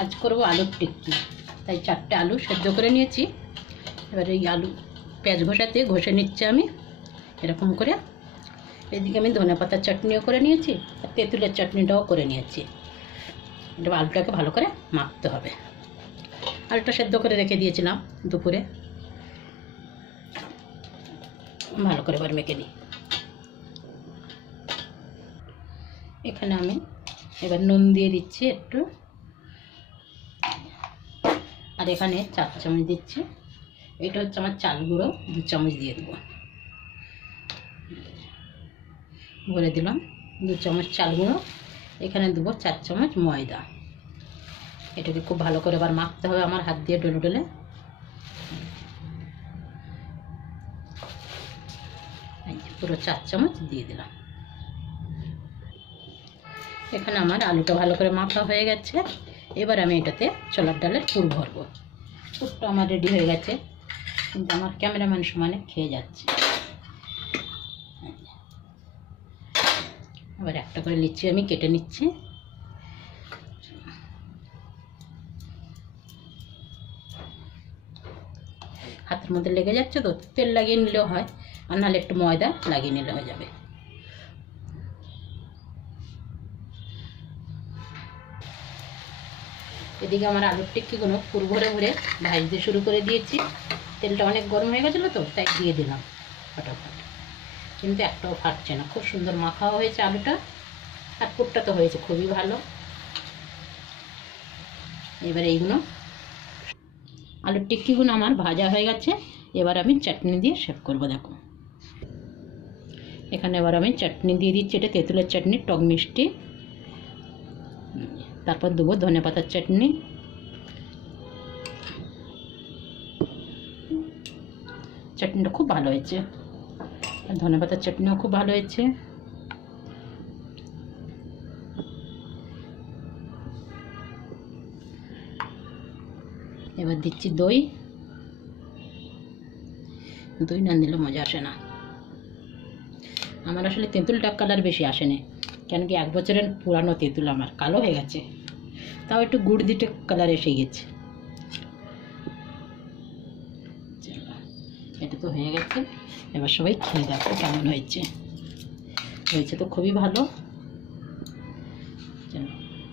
আজ করব আলুর টিক্কি, তাই 4টে আলু সেদ্ধ করে নিয়েছি। এবার এই আলু পেঁয়াজ ঘষাতে ঘষে নিচ্ছি আমি এরকম করে। এদিকে আমি ধনেপাতার চাটনিও করে নিয়েছি আর তেঁতুলের চাটনিটাও করে নিয়েছি। এটা আলুটাকে ভালো করে মাখতে হবে। আলুটা সেদ্ধ করে রেখে দিয়েছিলাম দুপুরে, ভালো করে এবার মেখে নিই। এখানে আমি এবার নুন দিয়ে দিচ্ছি একটু, আর এখানে 4 চামচ দিচ্ছি। এটা হচ্ছে আমার চাল গুঁড়ো, 2 চামচ দিয়ে দেবো। ভরে দিলাম 2 চামচ চাল গুঁড়ো। এখানে দেবো 4 চামচ ময়দা। এটাকে খুব ভালো করে এবার মাখতে হবে আমার হাত দিয়ে ডলে ডলে। পুরো 4 চামচ দিয়ে দিলাম। এখানে আমার আলুটা ভালো করে মাখা হয়ে গেছে। এবার আমি এটাতে ছোলার ডালের পুর ভরবো। পুরটা আমার রেডি হয়ে গেছে, কিন্তু আমার ক্যামেরাম্যান সমানে খেয়ে যাচ্ছে। এবার একটা করে লিচি আমি কেটে নিচ্ছি। হাতের মধ্যে লেগে যাচ্ছে তো, তেল লাগিয়ে নিলেও হয়, আর নাহলে একটু ময়দা লাগিয়ে নিলে হয়ে যাবে। এদিকে আমার আলুর টিক্কিগুলো পুর ভরে ভরে ভাজতে শুরু করে দিয়েছি। তেলটা অনেক গরম হয়ে গেছিলো তো, তাই দিয়ে দিলাম ফটাফট। কিন্তু একটাও ফাটছে না, খুব সুন্দর মাখাও হয়েছে আলুটা, আর পুরটা তো হয়েছে খুবই ভালো। এবার এইগুলো আলুর টিক্কিগুলো আমার ভাজা হয়ে গেছে। এবার আমি চাটনি দিয়ে সেভ করবো। দেখো এখানে এবার আমি চাটনি দিয়ে দিচ্ছি। এটা তেঁতুলের চাটনি, টক মিষ্টি। তারপর দেবো ধনেপাতার চাটনি। চাটনিটা খুব ভালো হয়েছে, আর ধনেপাতার চাটনিও খুব ভালো হয়েছে। এবার দিচ্ছি দই। দই না দিলে মজা আসে না। আমার আসলে তেঁতুলটা কালার বেশি আসেনি, কেন কি 1 বছরের পুরানো তেঁতুল আমার কালো হয়ে গেছে, তাও একটু গুড় দিতে কালার এসে গেছে। এটা তো হয়ে গেছে। এবার সবাই খেয়ে দেখো কেমন হয়েছে। হয়েছে তো খুবই ভালো।